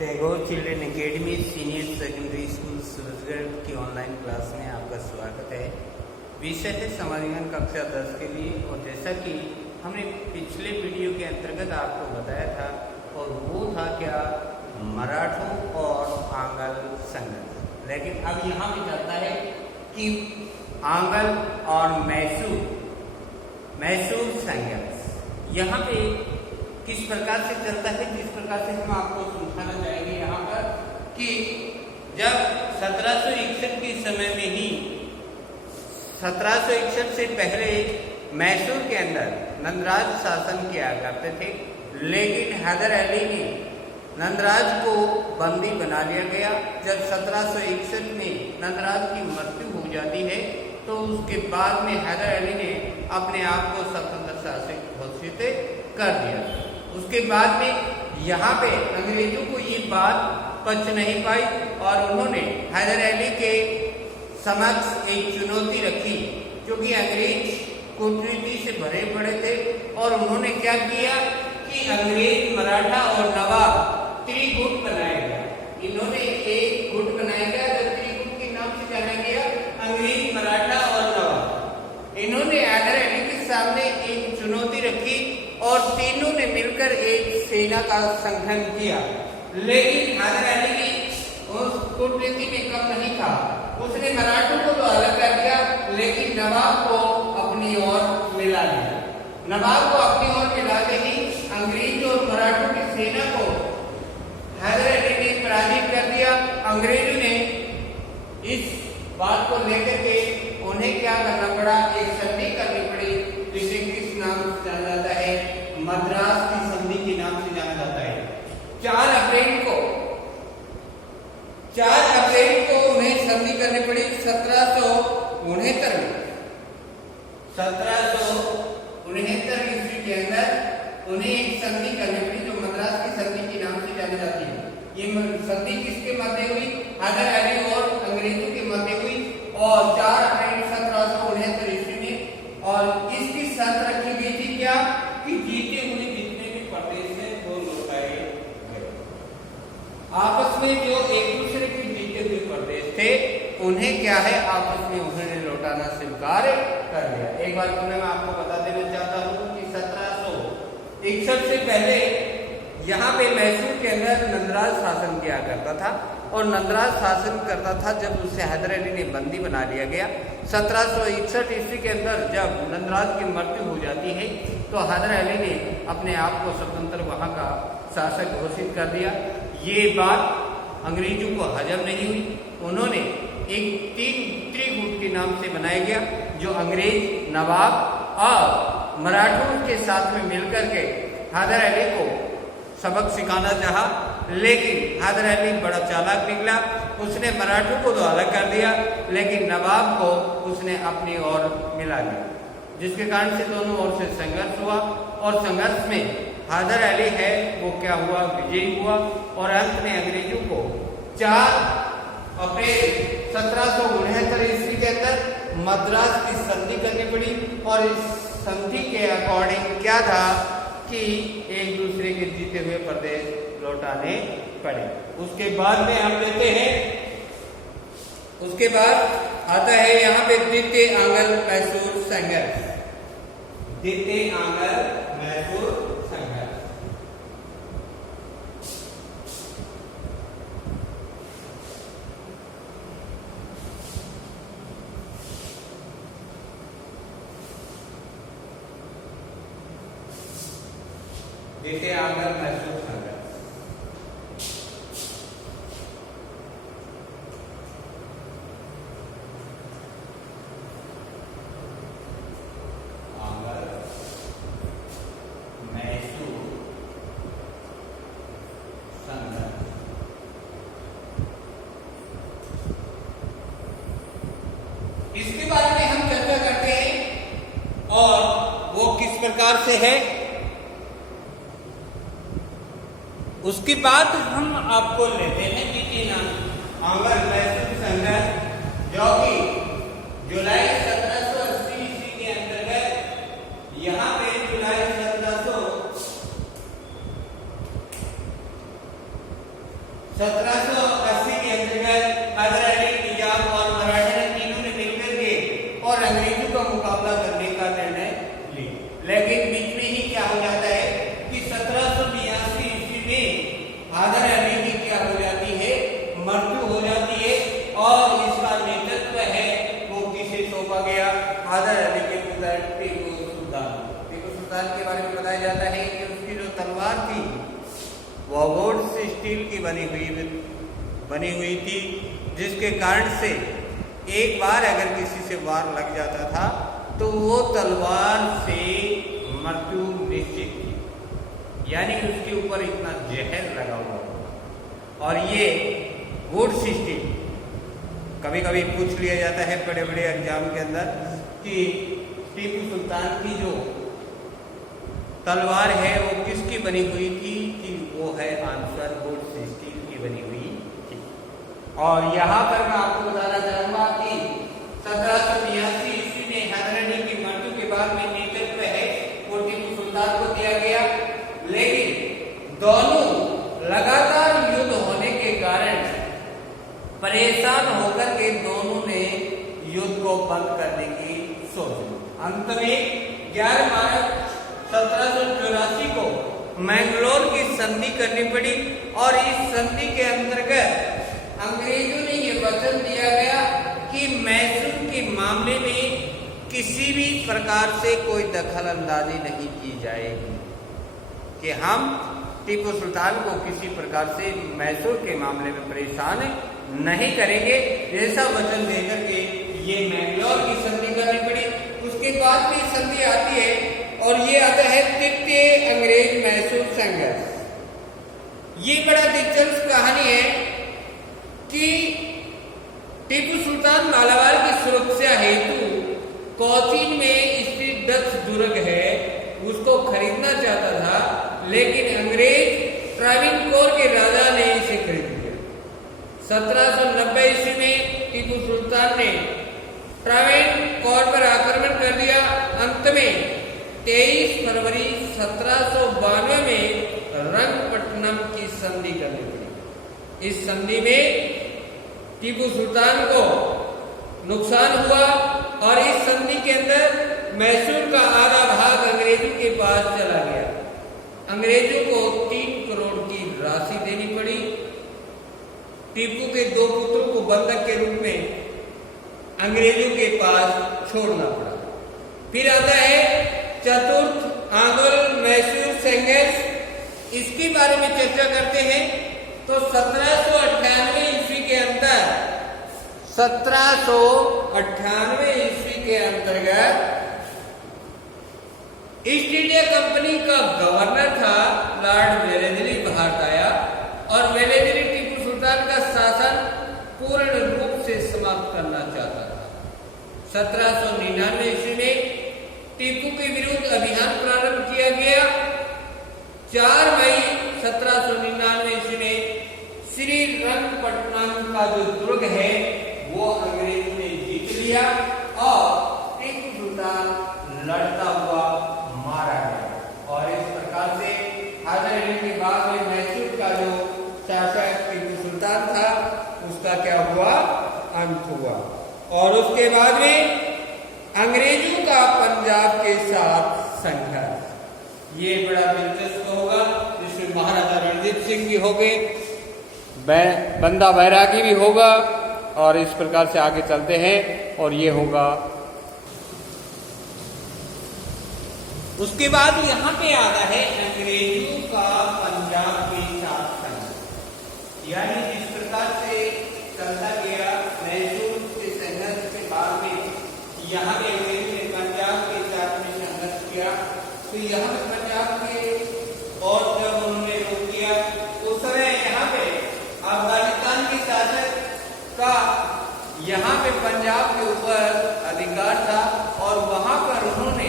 Tagore children academy senior secondary school Surajgarh की online class में आपका स्वागत है। विषय है समाज विज्ञान कक्षा 10 के लिए। और जैसा कि हमने पिछले वीडियो के अंतर्गत आपको बताया था, और वो था क्या, मराठों और आंगल संघर्ष। लेकिन अब यहाँ भी जाता है कि आंगल और मैसूर संघर्ष यहाँ पे किस प्रकार से चलता है, जिस प्रकार से हम आपको समझाना चाहेंगे यहाँ पर कि जब 1761 के समय में ही 1761 से पहले मैसूर के अंदर नंदराज शासन किया करते थे, लेकिन हैदर अली ने नंदराज को बंदी बना लिया गया। जब 1761 में नंदराज की मृत्यु हो जाती है तो उसके बाद में हैदर अली ने अपने आप को स्वतंत्र शासक घोषित कर दिया। उसके बाद में यहाँ पे अंग्रेजों को ये बात पच नहीं पाई और उन्होंने हैदर अली के समक्ष एक चुनौती रखी, क्योंकि अंग्रेज कूटनीति से भरे पड़े थे। और उन्होंने क्या किया कि अंग्रेज, मराठा और नवाब त्रिगुट बनाया गया। इन्होंने एक गुट बनाया गया जो त्रिगुट के नाम से जाना गया, अंग्रेज, मराठा और नवाब। इन्होंने हैदर अली के सामने एक चुनौती रखी और तीनों ने मिलकर एक सेना का संगठन किया। लेकिन हैदर अली ने उस कूटनीति में कम नहीं था, उसने मराठों को तो अलग कर दिया, लेकिन नवाब को अपनी ओर मिला दिया। नवाब को अपनी ओर मिलाते ही अंग्रेज और मराठों की सेना को हैदर अली ने पराजित कर दिया। अंग्रेजों ने इस बात को लेकर के उन्हें क्या करना पड़ा, एक संधि करनी पड़ी, जिसे किस नाम से जाना जाता है, मद्रास की संधि के नाम से जाना जाता है। 4 अप्रैल को उन्हें संधि करनी पड़ी 1769 में। 1769 ईस्वी के अंदर उन्हें एक संधि करनी पड़ी जो मद्रास की संधि के नाम से जानी जाती है। ये संधि किसके मध्य हुई? हैदर अली और अंग्रेजों के मध्य हुई, और 4 अप्रैल 1769 ईस्वी में। और इसकी शर्त रखी गई थी क्या, कि जीते हुए जितने भी प्रदेश हैं वो लौटाए गए। आपस में जो एक दूसरे के जीते हुए प्रदेश थे उन्हें क्या है, आपस में उन्होंने लौटाना स्वीकार कर लिया। एक बार पुनः मैं आपको बता देना चाहता हूँ कि 1761 से पहले यहाँ पे मैसूर के अंदर नंदराज शासन किया करता था, और नंदराज शासन करता था जब उसे हैदर अली ने बंदी बना लिया गया। 1761 ईस्वी के अंदर जब नंदराज की मृत्यु हो जाती है तो हैदर अली ने अपने आप को स्वतंत्र वहाँ का शासक घोषित कर दिया। ये बात अंग्रेजों को हजम नहीं हुई। उन्होंने एक त्रिगुट के नाम से बनाया गया, जो अंग्रेज, नवाब और मराठों के साथ में मिलकर के हैदर अली को सबक सिखाना चाहा। लेकिन हैदर अली बड़ा चालाक निकला, उसने मराठों को तो अलग कर दिया, लेकिन नवाब को उसने अपनी ओर मिला लिया, जिसके कारण से दोनों ओर से संघर्ष हुआ। और संघर्ष में हैदर अली है वो क्या हुआ, विजयी हुआ, और अंत में अंग्रेजों को 4 अप्रैल 1769 ईस्वी के अंदर मद्रास की संधि करनी पड़ी। और इस संधि के अकॉर्डिंग क्या था कि एक दूसरे के जीते हुए प्रदेश लौटाने पड़े। उसके बाद में हम लेते हैं, उसके बाद आता है यहाँ पे द्वितीय आंगल मैसूर संघर्ष। द्वितीय आंगल मैसूर संघर्ष। द्वितीय आंगल मैसूर संघर्ष। इसके बारे में हम चर्चा करते हैं, और वो किस प्रकार से है। उसके बाद हम आपको लेते हैं द्वितीय आंगल मैसूर संघर्ष, जो कि जुलाई 1780 ईस्वी के अंतर्गत यहाँ पे जुलाई 1700 लेकिन बीच में ही क्या हो जाता है कि 1782 ईस्वी में हैदर अली की क्या हो जाती है, मृत्यु हो जाती है और इसका नेतृत्व है वो किसे सौंपा गया, हैदर अली के पुत्र टीपू सुल्तान। टीपू सुल्तान के बारे में बताया जाता है कि उसकी जो तलवार थी वो वुड से स्टील की बनी हुई थी, जिसके कारण से एक बार अगर किसी से वार लग जाता था तो वो तलवार से मृत्यु निश्चित थी, यानी उसके ऊपर इतना जहर लगा हुआ था। और ये वुड से स्टील कभी कभी पूछ लिया जाता है बड़े बड़े एग्जाम के अंदर कि टीपू सुल्तान की जो तलवार है वो किसकी बनी हुई थी, कि वो है आंसर वुड से स्टील की बनी हुई थी। और यहाँ पर मैं आपको बताना चाहूंगा कि 1782 ईस्वी में हैदर अली की मृत्यु के बाद में नेतृत्व है वो टीपू सुल्तान को दिया गया, लेकिन दोनों लगातार युद्ध होने के कारण परेशान होकर के दोनों ने युद्ध को बंद करने की सोची। अंत में 11 मार्च 1784 को मैंगलोर की संधि करनी पड़ी और इस संधि के अंतर्गत अंग्रेजों ने ये वचन दिया गया कि मैसूर के मामले में किसी भी प्रकार से कोई दखल अंदाजी नहीं की जाएगी, कि हम टीपू सुल्तान को किसी प्रकार से मैसूर के मामले में परेशान नहीं करेंगे। जैसा वचन देकर के ये मैंगलोर की संधि करनी पड़ी। उसके बाद भी संधि आती है और ये आता है तृतीय अंग्रेज मैसूर संघर्ष। ये बड़ा दिलचस्प कहानी है कि टीपू सुल्तान मालाबार की सुरक्षा हेतु कोचीन में स्थित डच दुर्ग है उसको खरीदना चाहता था, लेकिन अंग्रेज ट्रावनकोर के राजा ने इसे खरीद लिया। 1790 ईस्वी में टीपू सुल्तान ने ट्रावनकोर पर आक्रमण कर दिया। अंत में 23 फरवरी 1792 में रंगपट्टनम की संधि करनी पड़ी। इस संधि में टीपू सुल्तान को नुकसान हुआ और इस संधि के अंदर मैसूर का आधा भाग अंग्रेजों के पास चला गया। अंग्रेजों को 3 करोड़ की राशि देनी पड़ी। टीपू के 2 पुत्रों को बंधक के रूप में अंग्रेजों के पास छोड़ना पड़ा। फिर आता है चतुर्थ आंग्ल मैसूर संघर्ष। इसके बारे में चर्चा करते हैं तो 1798 ईस्वी के अंदर 1798 ईस्वी के अंतर्गत ईस्ट इंडिया कंपनी का गवर्नर था लॉर्ड वेलेस्ली भारत आया और वेलेस्ली टीपू सुल्तान का शासन पूर्ण रूप से समाप्त करना चाहता था। 1799 ईस्वी में टीपू के विरुद्ध अभियान प्रारंभ किया गया। 4 मई 1799 ईस्वी में श्री रंगपट्टनम का जो दुर्ग है वो अंग्रेजों ने जीत लिया और टीपू सुल्तान लड़ता हुआ मारा गया। और इस प्रकार से हैदर अली के बाद में मैसूर का जो शासक टीपू सुल्तान था उसका क्या हुआ, अंत हुआ। और उसके बाद में अंग्रेजों का पंजाब के साथ संघर्ष। ये बड़ा दिलचस्प होगा, जिसमें महाराजा रणजीत सिंह भी हो गए, बंदा बैरागी भी होगा और इस प्रकार से आगे चलते हैं। और ये होगा उसके बाद यहाँ पे आता है अंग्रेजों का पंजाब के साथ संघर्ष। यानी जिस प्रकार से चलता गया मैसूर के संघर्ष के बाद में यहाँ पे अंग्रेजों ने पंजाब के साथ में संघर्ष किया, तो यहाँ पे पंजाब के और जब उन्होंने रोक किया उस समय यहाँ पे अफगानिस्तान के शासक का यहाँ पे पंजाब के ऊपर अधिकार था और वहां पर उन्होंने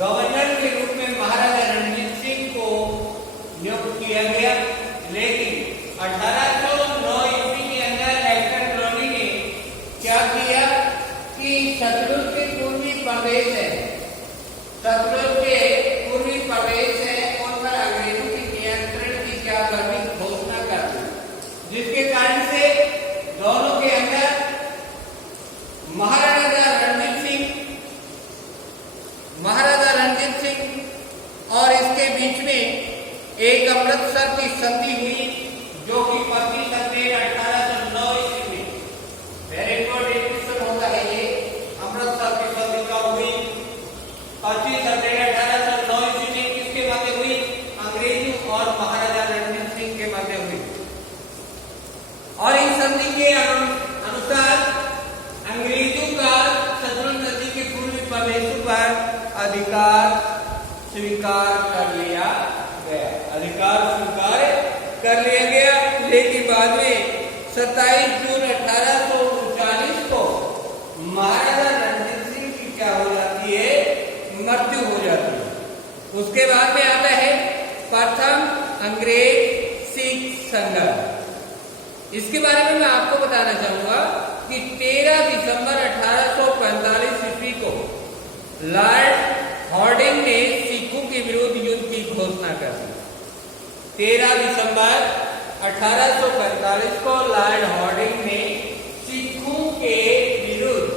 गवर्नर के रूप में महाराजा रणजीत सिंह को नियुक्त किया गया। लेकिन 1809 ईस्वी के अंदर लेफ्टिनेंट कर्नल ने क्या किया कि सतलुज के पूर्वी प्रदेश है, सतलुज के पूर्वी प्रदेश है उन पर अंग्रेजों के नियंत्रण की क्या करनी, घोषणा कर दी, जिसके कारण से दोनों के अंदर महाराजा रणजीत बीच में एक अमृतसर की संधि हुई, जो कि 25 अप्रैल 1809 ईस्वी में, वेरी इंपॉर्टेंट क्वेश्चन होता है ये, अमृतसर की संधि कब हुई? 25 अप्रैल 1809 ईस्वी में। किसके मध्य हुई? अंग्रेजों और महाराजा रणजीत सिंह के मध्य हुई। और इस संधि के अनुसार अंग्रेजों का सतलुज नदी के पूर्वी प्रदेशों पर अधिकार स्वीकार कर लिया गया। अधिकार स्वीकार कर लिया गया, लेकिन बाद में 27 जून 1839 को महाराजा रणजीत सिंह की क्या हो जाती है? मृत्यु हो जाती है। उसके बाद में आता है प्रथम अंग्रेज सिख संघर्ष। इसके बारे में मैं आपको बताना चाहूंगा कि 13 दिसंबर 1845 ईस्वी को लॉर्ड हॉर्डिंग ने सिखों के विरुद्ध युद्ध की घोषणा कर दी। 13 दिसंबर 1845 को लॉर्ड हॉर्डिंग ने सिखों के विरुद्ध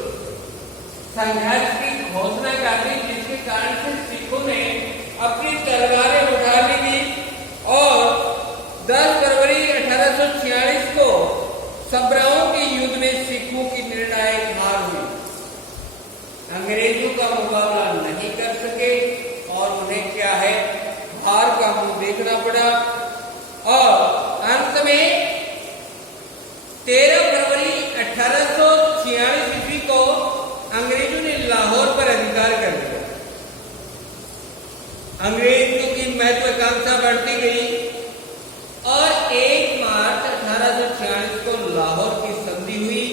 संघर्ष की घोषणा कर दी, जिसके कारण से सिखों ने अपनी तलवारें उठा ली थी और 10 फरवरी 1846 को सबराओं के युद्ध में सिखों की निर्णायक हार हुई। अंग्रेजों का मुकाबला नहीं कर सके और उन्हें क्या है? हार का मुंह देखना पड़ा। और अंत में 13 फरवरी 1846 ईस्वी को अंग्रेजों ने लाहौर पर अधिकार कर लिया। अंग्रेजों की महत्वाकांक्षा बढ़ती गई और 1 मार्च 1846 को लाहौर की संधि हुई।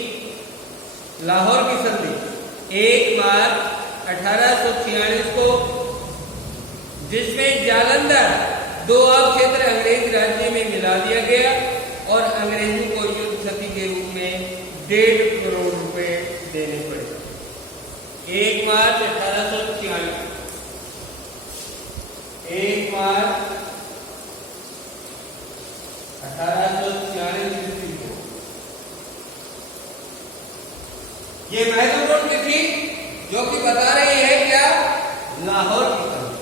लाहौर की संधि 1 मार्च 1846 को, जिसमें जालंधर दोआब क्षेत्र अंग्रेज राज्य में मिला दिया गया और अंग्रेजों को युद्ध क्षति के रूप में 1.5 करोड़ रुपए देने पड़े। 1 मार्च 1846, 1 मार्च 1846 ईस्वी को ये महत्वपूर्ण तिथि जो कि बता रही है क्या? लाहौर की संधि।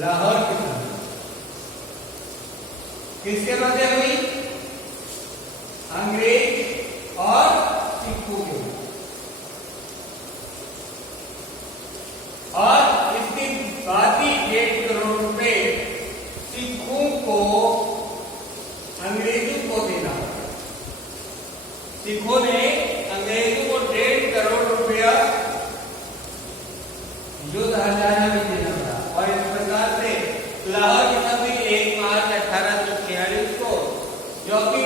लाहौर की संधि किसके मध्य हुई? अंग्रेज और सिखों के। और इसकी बाकी 1.5 करोड़ रुपए सिखों को अंग्रेजों को देना पड़ा। सिखों ने अंग्रेजों को 1.5 करोड़ रुपया युद्ध हर्जाना में देना पड़ा। और इस प्रकार से लाहौर की संधि 1 मार्च 1846 को, जो कि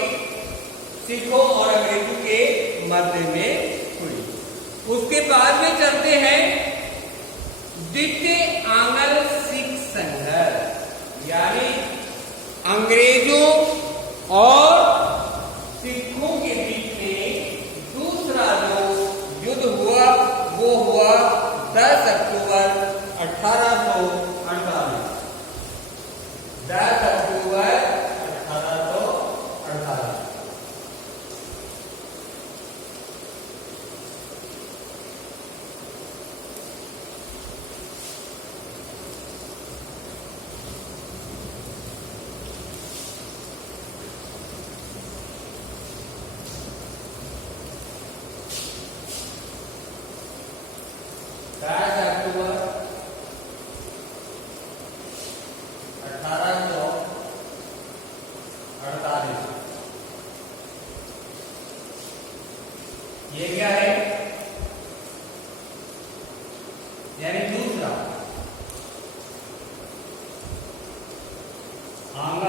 सिखों और अंग्रेजों के मध्य में हुई। उसके बाद में चलते हैं द्वितीय आंग्ल सिख संघर्ष, यानी अंग्रेजों और सिखों के बीच में दूसरा जो युद्ध हुआ वो हुआ 10 अक्टूबर 1848। 10 अक्टूबर 1848। ये क्या है? यानी दूसरा आंग्ल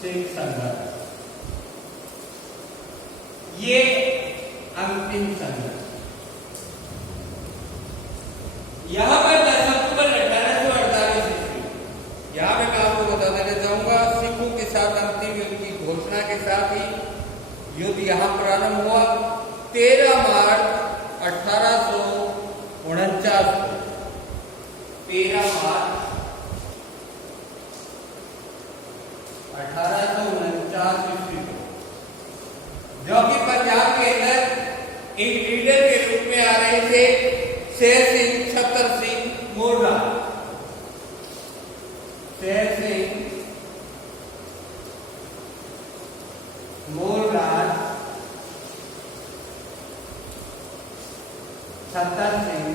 सिख संघर्ष, ये अंतिम संघर्ष। यहां पर 10 अक्टूबर 1848 ईस्वी, यहां पे मैं आपको बता देना चाहूंगा, सिखों के साथ अंतिम युद्ध की घोषणा के साथ ही युद्ध यहां प्रारंभ हुआ। 13 मार्च 1849 को, 13 मार्च 1849 ईस्वी को, जो कि पंजाब के अंदर एक लीडर के रूप में आ रहे थे थे शेर सिंह, छतर सिंह, मोरलाल। शेर सिंह, मोरलाल, छतर सिंह,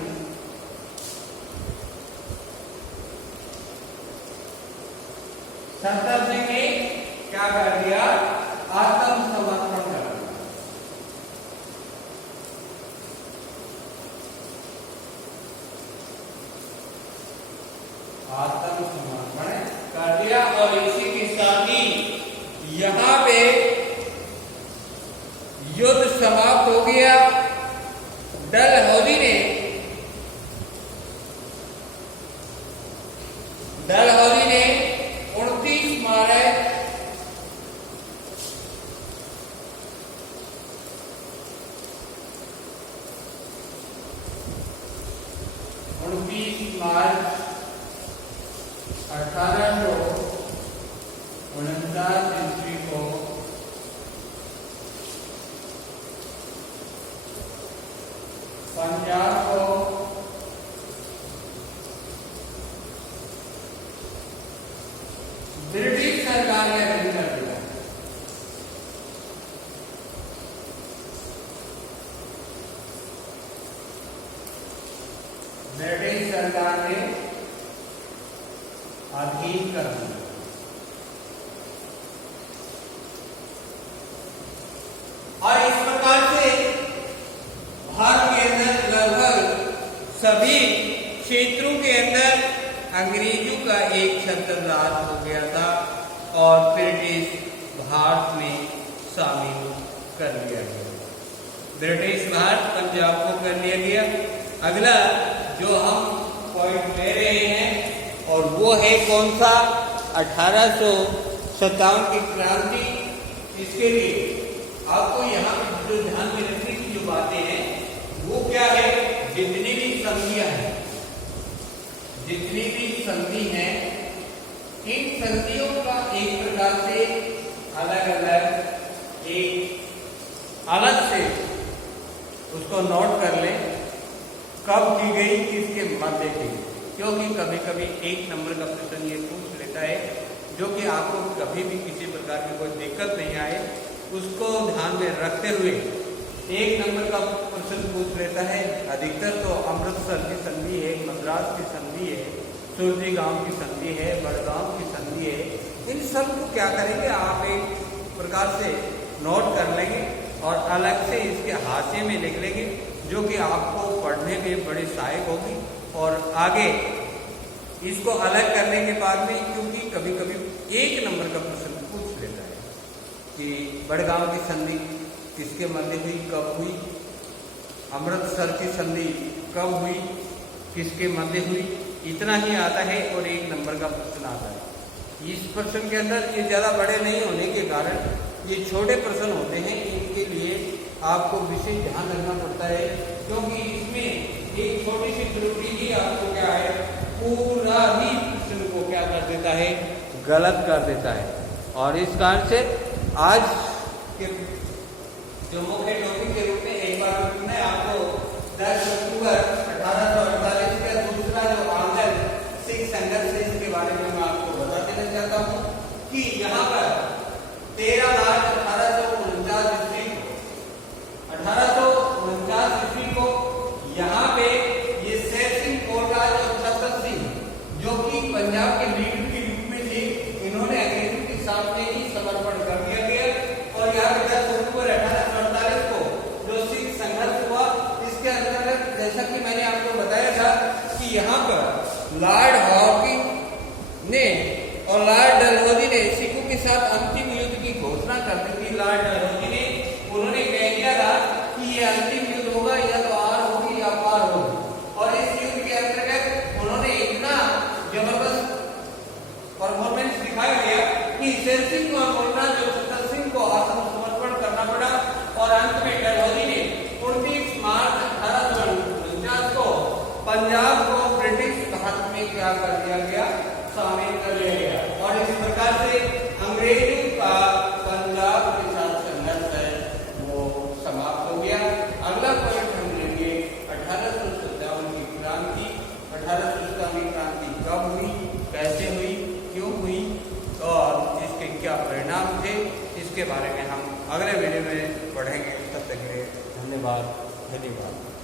छतर सिंह ने क्या कर दिया? आत्मसमर्पण कर दिया। आत्मसमर्पण कर दिया और इसी के साथ ही यहां पे युद्ध समाप्त हो गया। डलहौजी ने 29 मार्च 1849 ईस्वी को पंजाब को ब्रिटिश सरकार ने अधीन कर दिया। ब्रिटिश सरकार ने अधीन कर दिया। और इस प्रकार से भारत के अंदर लगभग सभी क्षेत्रों के अंदर अंग्रेजों का एक छत्र राज हो गया था और ब्रिटिश भारत में शामिल कर लिया गया। ब्रिटिश भारत पंजाब को कर लिया गया। अगला जो हम पॉइंट ले रहे हैं और वो है कौन सा? 1857 की क्रांति। इसके लिए आपको यहाँ पे जो ध्यान में रखने की जो बातें हैं वो क्या है? जितनी भी संधियां हैं, जितनी भी संधि हैं, इन संधियों का एक प्रकार से अलग अलग एक अलग से उसको नोट कर लें, कब की गई, किसके मध्य की। क्योंकि कभी कभी एक नंबर का प्रश्न ये पूछ लेता है, जो कि आपको कभी भी किसी प्रकार की कोई दिक्कत नहीं आए, उसको ध्यान में रखते हुए एक नंबर का प्रश्न पूछ लेता है। अधिकतर तो अमृतसर की संधि है, मद्रास की संधि है, सुरजी गांव की संधि है, बड़गांव की संधि है। इन सब को क्या करेंगे आप एक प्रकार से नोट कर लेंगे और अलग से इसके हाशिए में लिख लेंगे, जो कि आपको पढ़ने में बड़ी सहायक होगी। और आगे इसको अलग करने के बाद में, क्योंकि कभी कभी एक नंबर का प्रश्न पूछ लेता है कि बड़गांव की संधि किसके मध्य हुई, कब हुई, अमृतसर की संधि कब हुई, किसके मध्य हुई, इतना ही आता है और एक नंबर का प्रश्न आता है। इस प्रश्न के अंदर ये ज्यादा बड़े नहीं होने के कारण ये छोटे प्रश्न होते हैं, इनके लिए आपको विशेष ध्यान रखना पड़ता है, क्योंकि इसमें एक छोटी सी त्रुटि ही आपको क्या है, पूरा ही प्रश्न को क्या कर देता है, गलत कर देता है। और इस कारण से आज के जो मुख्य टॉपिक के रूप में एक बार मैं आपको 10 अक्टूबर 1848 का दूसरा जो आंदोलन सिख संघर्ष है, इसके बारे में मैं आपको बता देना चाहता हूँ कि यहाँ पर 13 मार्च 1849 ईस्वी को यहाँ पे ये शेर सिंह कोटराज और छतर सिंह, जो कि पंजाब के लीडर के रूप में थे, इन्होंने अंग्रेजों के सामने ही समर्पण कर दिया गया। और यहाँ पे 10 अक्टूबर 1848 को जो सिख संघर्ष हुआ, इसके अंतर्गत जैसा कि मैंने आपको बताया था कि यहाँ पर लॉर्ड हॉकिंस ने और लॉर्ड डलहौजी ने सिखों के साथ अंतिम युद्ध की घोषणा कर दी थी। लॉर्ड डलहौजी ने उन्होंने कह दिया था कि ये अंतिम युद्ध होगा, या तो आर होगी या पार होगी। और इस युद्ध के अंतर्गत उन्होंने इतना जबरदस्त परफॉर्मेंस दिखाया गया कि शेर सिंह और मोरलाल और छतर सिंह को आत्मसमर्पण करना पड़ा। और अंत में डलहौजी ने 29 मार्च 1849 को पंजाब को ब्रिटिश भारत में क्या कर दिया गया, शामिल कर लिया गया। और इस प्रकार से अंग्रेजों का पंजाब के साथ परिणाम थे, इसके बारे में हम अगले वीडियो में पढ़ेंगे। तब तक के लिए धन्यवाद।